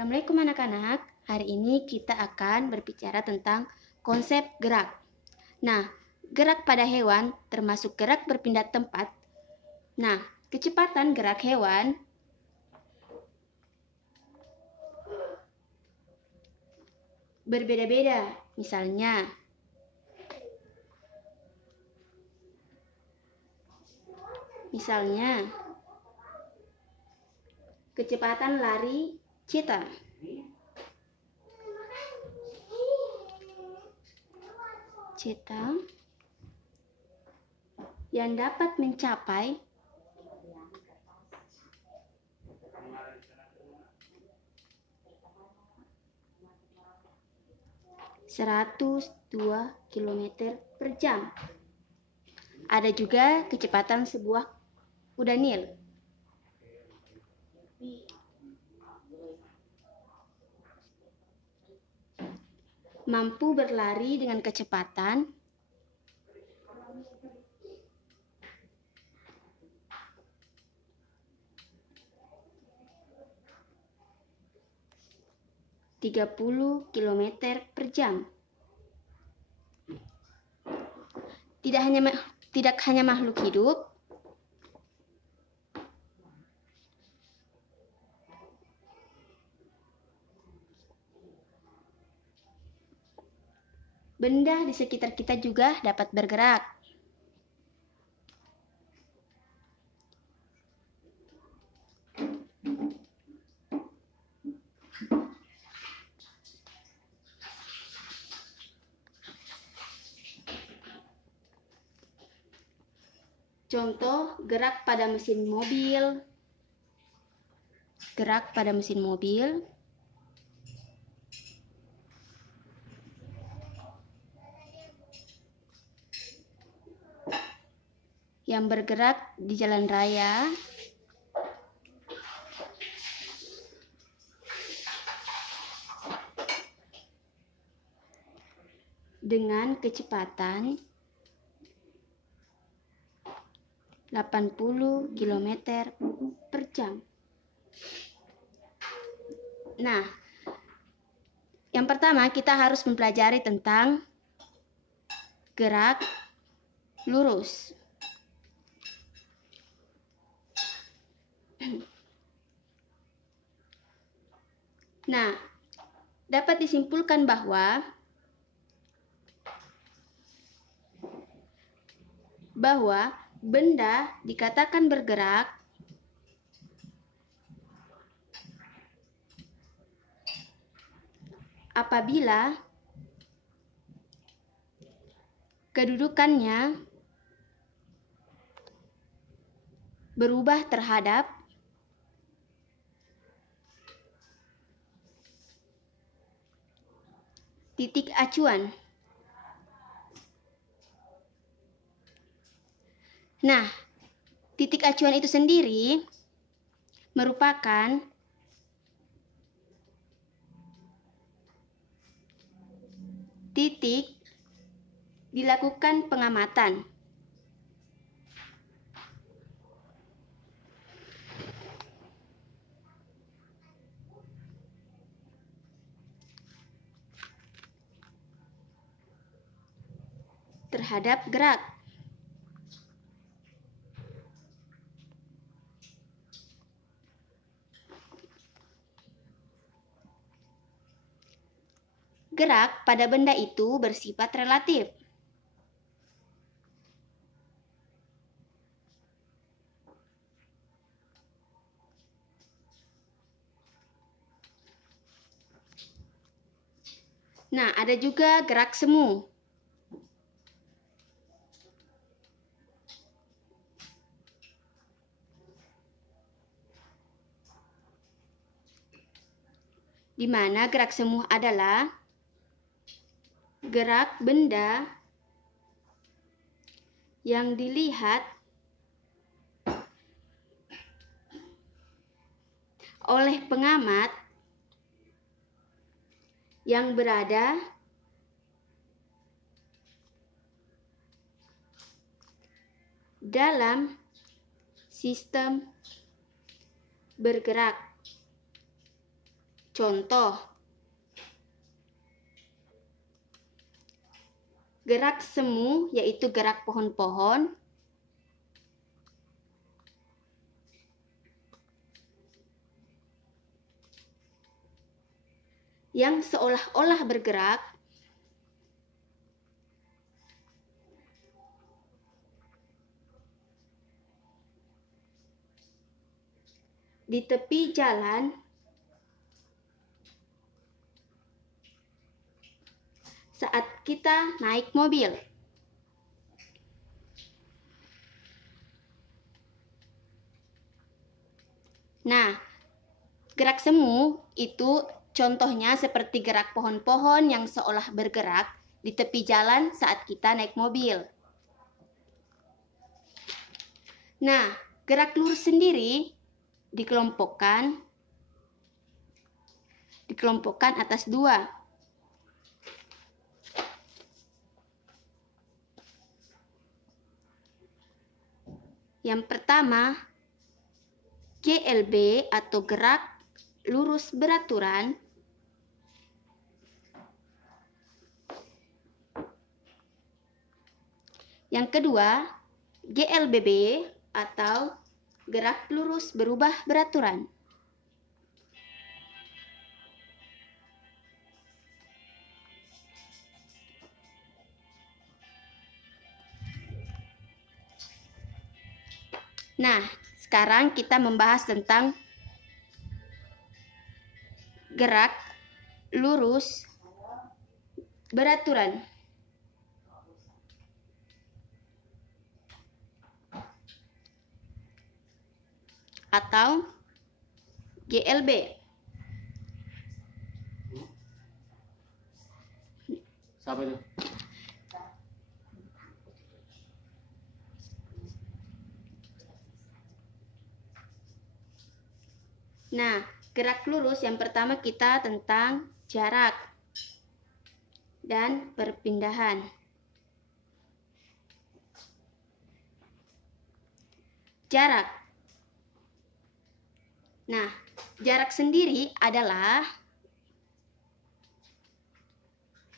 Assalamualaikum anak-anak. Hari ini kita akan berbicara tentang konsep gerak. Nah, gerak pada hewan termasuk gerak berpindah tempat. Nah, kecepatan gerak hewan berbeda-beda. Misalnya, kecepatan lari cheetah. Cheetah yang dapat mencapai 102 km per jam. Ada juga kecepatan sebuah kuda Nil. Mampu berlari dengan kecepatan 30 km per jam. Tidak hanya makhluk hidup, benda di sekitar kita juga dapat bergerak. Contoh, gerak pada mesin mobil. Gerak pada mesin mobil yang bergerak di jalan raya dengan kecepatan 80 km per jam. Nah, yang pertama kita harus mempelajari tentang gerak lurus. Nah, dapat disimpulkan bahwa benda dikatakan bergerak apabila kedudukannya berubah terhadap titik acuan. Nah, titik acuan itu sendiri merupakan titik dilakukan pengamatan. Terhadap gerak. Gerak pada benda itu bersifat relatif. Nah, ada juga gerak semu. Di mana gerak semu adalah gerak benda yang dilihat oleh pengamat yang berada dalam sistem bergerak. Contoh, gerak semu yaitu gerak pohon-pohon, yang seolah-olah bergerak di tepi jalan saat kita naik mobil. Nah, gerak semu itu contohnya seperti gerak pohon-pohon yang seolah bergerak di tepi jalan saat kita naik mobil. Nah, gerak lurus sendiri dikelompokkan atas dua. Yang pertama, GLB atau gerak lurus beraturan. Yang kedua, GLBB atau gerak lurus berubah beraturan. Nah, sekarang kita membahas tentang gerak lurus beraturan. Atau GLB. Siapa itu? Nah, gerak lurus yang pertama kita tentang jarak dan perpindahan. Jarak. Nah, jarak sendiri adalah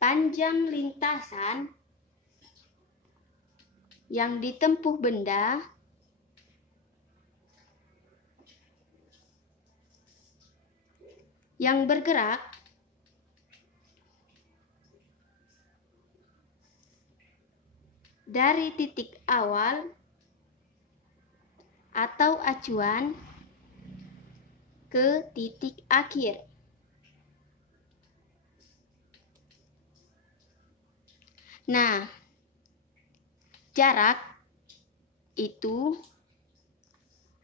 panjang lintasan yang ditempuh benda yang bergerak dari titik awal atau acuan ke titik akhir. Nah, jarak itu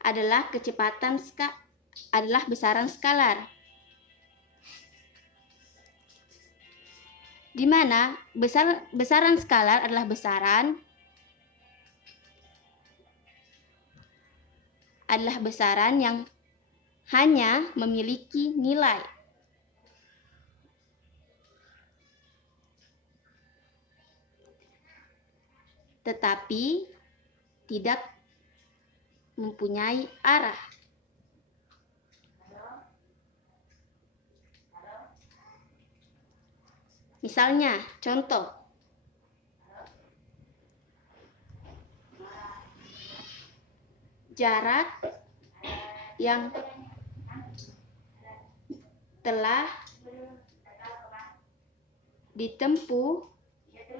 adalah besaran skalar. Di mana besaran skalar adalah besaran yang hanya memiliki nilai. Tetapi tidak mempunyai arah. Misalnya, contoh. Jarak yang telah ditempuh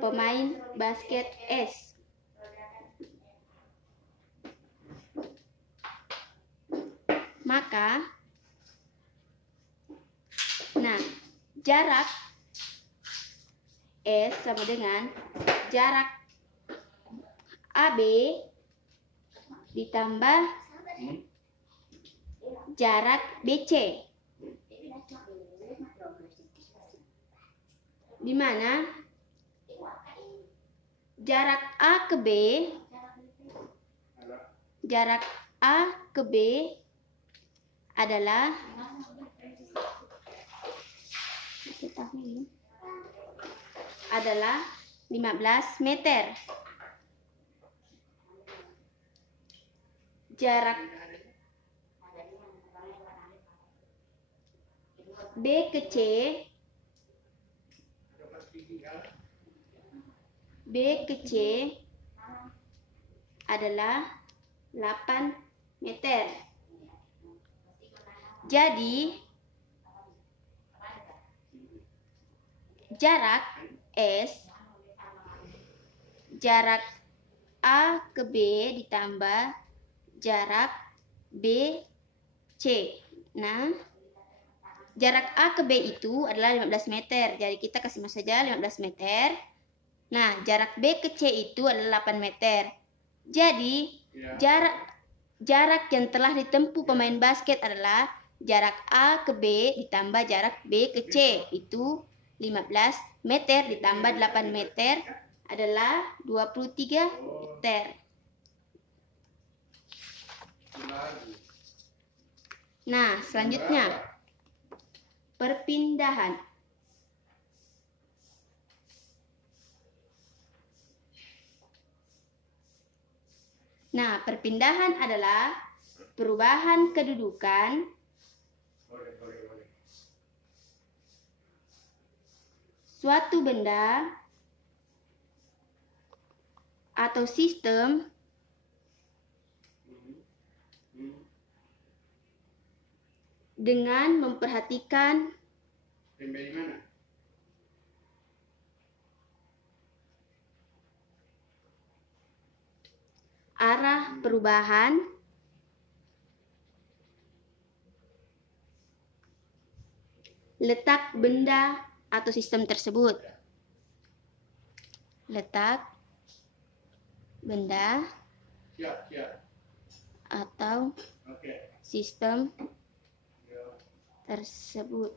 pemain basket es. Maka, jarak S sama dengan jarak AB ditambah jarak BC. Di mana jarak A ke B adalah adalah 15 meter. B ke C, B ke C adalah 8 meter. Jadi, jarak S, jarak A ke B ditambah jarak B, C. Nah, jarak A ke B itu adalah 15 meter. Jadi kita kasih saja 15 meter. Nah, jarak B ke C itu adalah 8 meter. Jadi, jarak yang telah ditempuh pemain basket adalah jarak A ke B ditambah jarak B ke C. Itu 15 meter ditambah 8 meter adalah 23 meter. Nah, selanjutnya perpindahan. Nah, perpindahan adalah perubahan kedudukan suatu benda atau sistem dengan memperhatikan arah perubahan letak benda atau sistem tersebut. Letak benda atau sistem tersebut.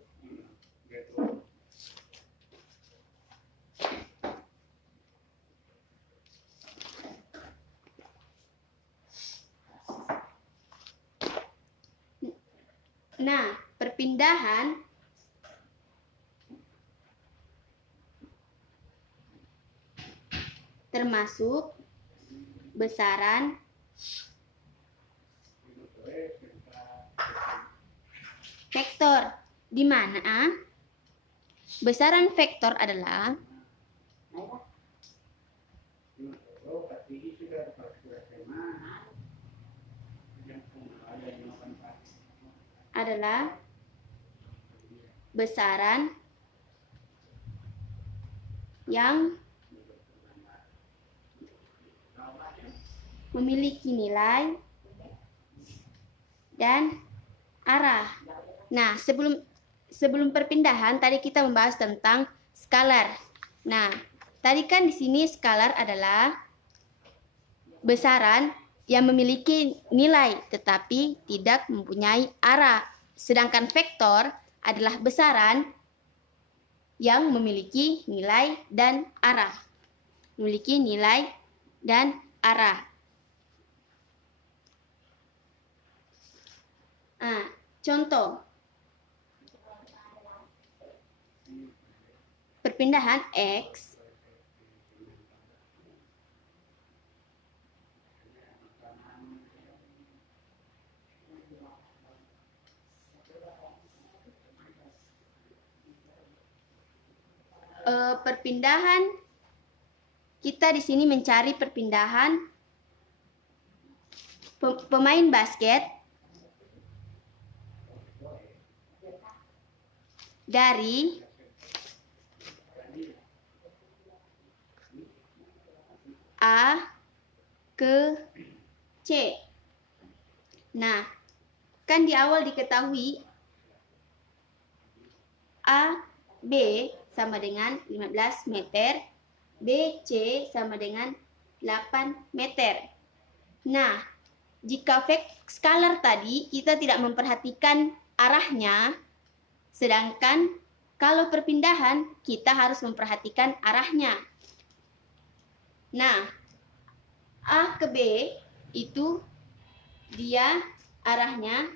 Nah, perpindahan termasuk besaran vektor, di mana besaran vektor adalah besaran yang memiliki nilai dan arah. Nah, sebelum perpindahan tadi kita membahas tentang skalar. Nah, tadi kan di sini skalar adalah besaran yang memiliki nilai tetapi tidak mempunyai arah. Sedangkan vektor adalah besaran yang memiliki nilai dan arah. Memiliki nilai dan arah. Nah, contoh perpindahan X perpindahan kita di sini mencari perpindahan pemain basket dari A ke C. Nah, kan di awal diketahui A, B sama dengan 15 meter, B, C sama dengan 8 meter. Nah, jika skalar tadi kita tidak memperhatikan arahnya, sedangkan kalau perpindahan kita harus memperhatikan arahnya. Nah, A ke B itu dia arahnya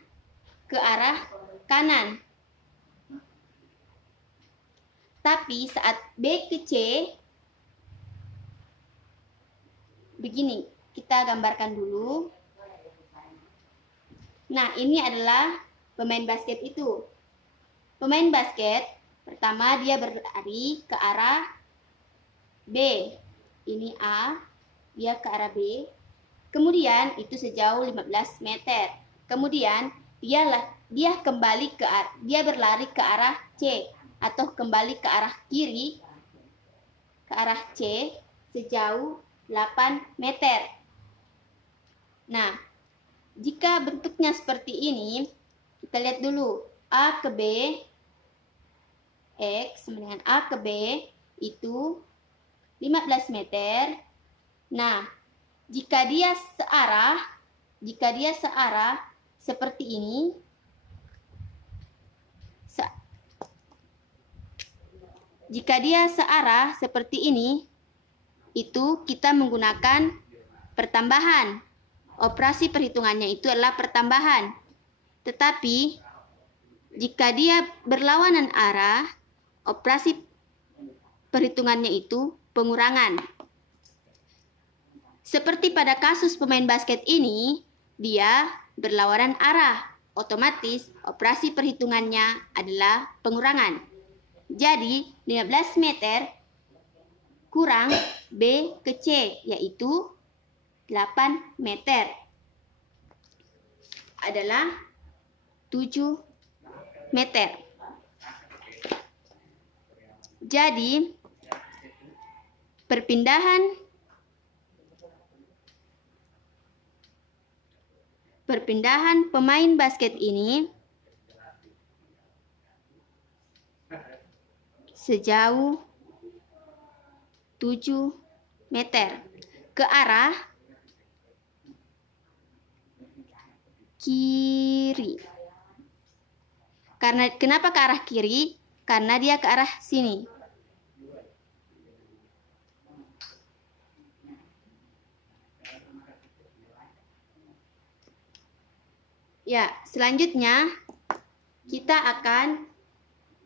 ke arah kanan. Tapi saat B ke C, begini, kita gambarkan dulu. Nah, ini adalah pemain basket itu. Pemain basket, pertama dia berlari ke arah B. Ini A, dia ke arah B. Kemudian itu sejauh 15 meter. Kemudian dia kembali dia berlari ke arah C atau kembali ke arah kiri ke arah C sejauh 8 meter. Nah, jika bentuknya seperti ini, kita lihat dulu A ke B, X dengan A ke B itu 15 meter. Nah, jika dia searah seperti ini, itu kita menggunakan pertambahan. Operasi perhitungannya itu adalah pertambahan. Tetapi jika dia berlawanan arah, operasi perhitungannya itu pengurangan. Seperti pada kasus pemain basket ini, dia berlawanan arah. Otomatis operasi perhitungannya adalah pengurangan. Jadi 15 meter kurang B ke C, yaitu 8 meter adalah 7 meter. Jadi perpindahan pemain basket ini sejauh 7 meter ke arah kiri. Kenapa ke arah kiri? Karena dia ke arah sini. Ya, selanjutnya kita akan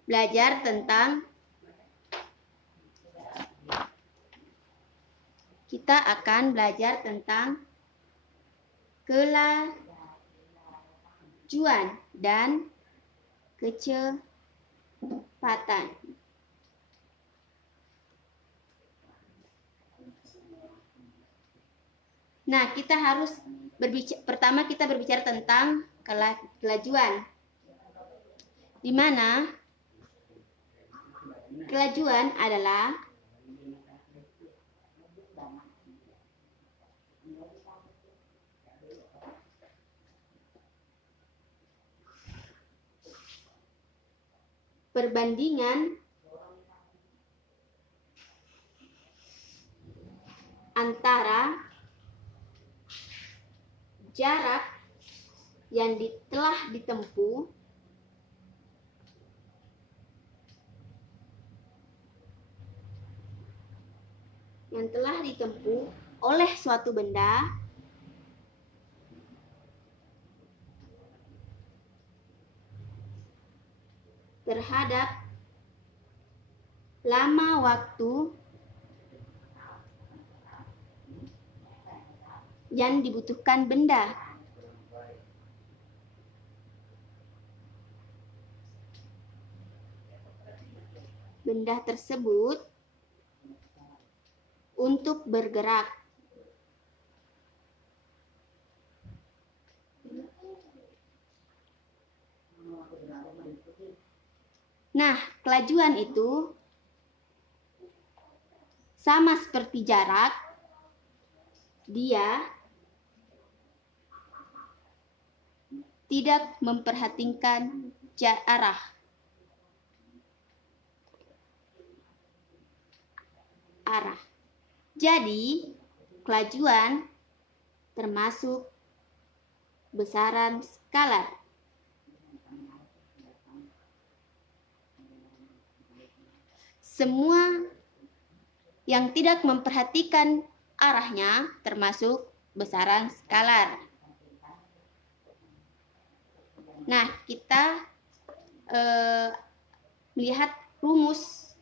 belajar tentang kelajuan dan kecepatan. Nah, pertama kita berbicara tentang kelajuan, di mana kelajuan adalah perbandingan antara jarak yang telah ditempuh oleh suatu benda terhadap lama waktu yang dibutuhkan benda. Benda tersebut untuk bergerak. Nah, kelajuan itu sama seperti jarak, dia tidak memperhatikan arah. Jadi, kelajuan termasuk besaran skalar. Semua yang tidak memperhatikan arahnya termasuk besaran skalar. Nah, kita melihat rumus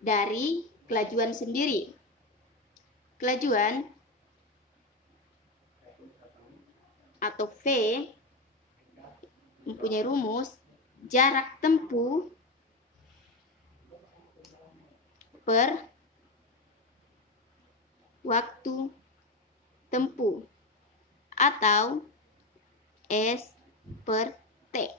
dari kelajuan sendiri. Kelajuan atau V mempunyai rumus jarak tempuh per waktu tempuh atau S per T.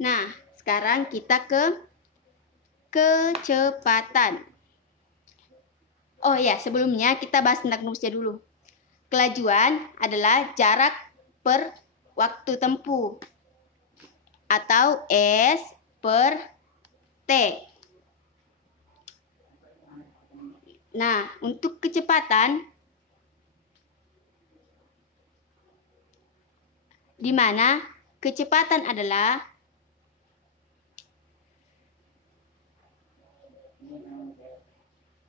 Nah, sekarang kita ke kecepatan. Oh ya, sebelumnya kita bahas tentang rumusnya dulu. Kelajuan adalah jarak per waktu tempuh atau S per T. Nah, untuk kecepatan, di mana kecepatan adalah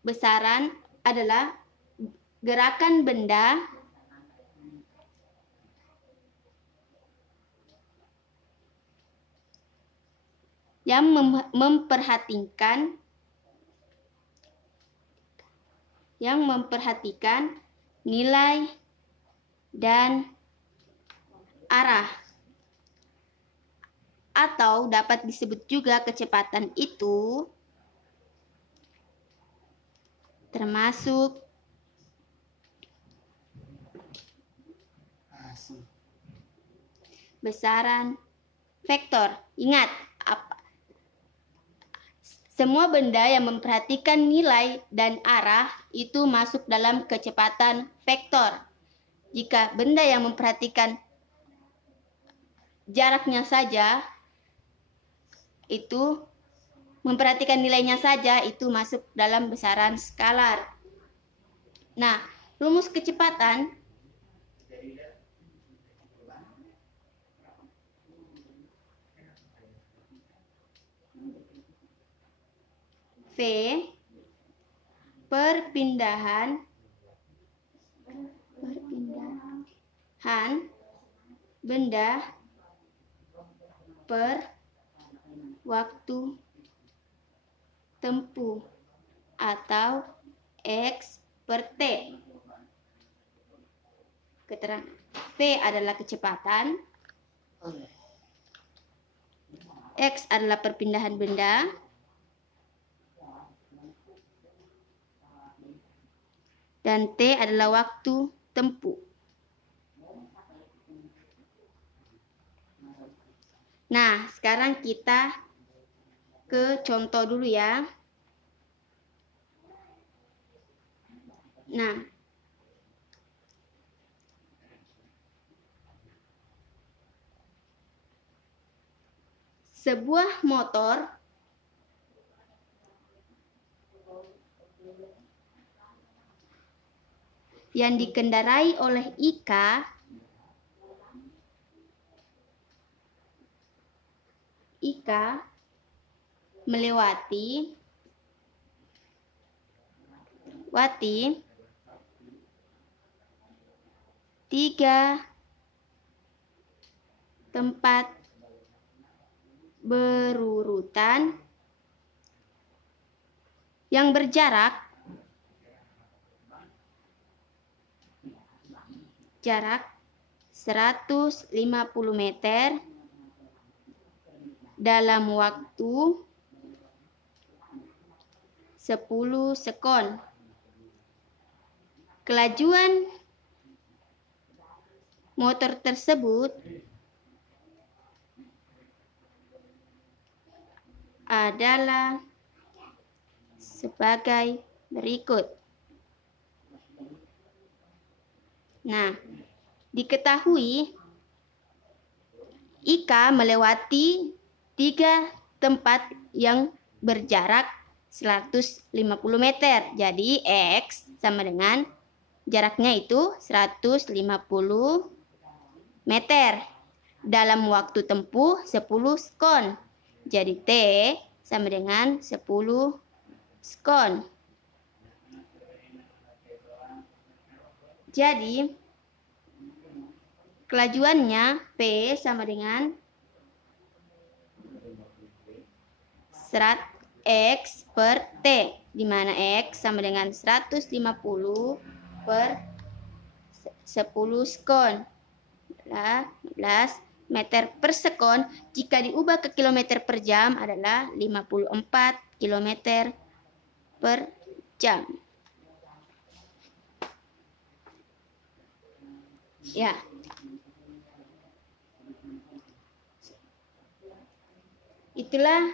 besaran adalah gerakan benda yang memperhatikan nilai dan arah, atau dapat disebut juga kecepatan itu termasuk besaran vektor. Ingat, semua benda yang memperhatikan nilai dan arah itu masuk dalam kecepatan vektor. Jika benda yang memperhatikan jaraknya saja, itu memperhatikan nilainya saja, itu masuk dalam besaran skalar. Nah, rumus kecepatan V perpindahan benda per waktu tempuh atau X per T. Keterangan V adalah kecepatan, X adalah perpindahan benda, dan T adalah waktu tempuh. Nah, sekarang kita ke contoh dulu ya. Nah, sebuah motor yang dikendarai oleh Ika melewati tiga tempat berurutan yang berjarak 150 meter dalam waktu 10 sekon. Kelajuan motor tersebut adalah sebagai berikut. Nah, diketahui Ika melewati 3 tempat yang berjarak 150 meter. Jadi X sama dengan jaraknya itu 150 meter dalam waktu tempuh 10 sekon. Jadi T sama dengan 10 sekon. Jadi, kelajuannya P sama dengan serat X per T, di mana X sama dengan 150 per 10 sekon, 15 meter per sekon. Jika diubah ke kilometer per jam adalah 54 kilometer per jam. Ya. Itulah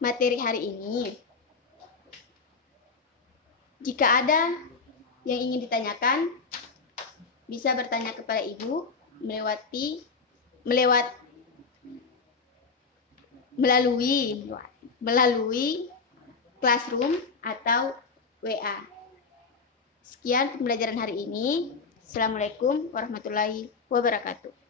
materi hari ini. Jika ada yang ingin ditanyakan, bisa bertanya kepada Ibu melalui Classroom atau WA. Sekian pembelajaran hari ini. Assalamualaikum warahmatullahi wabarakatuh.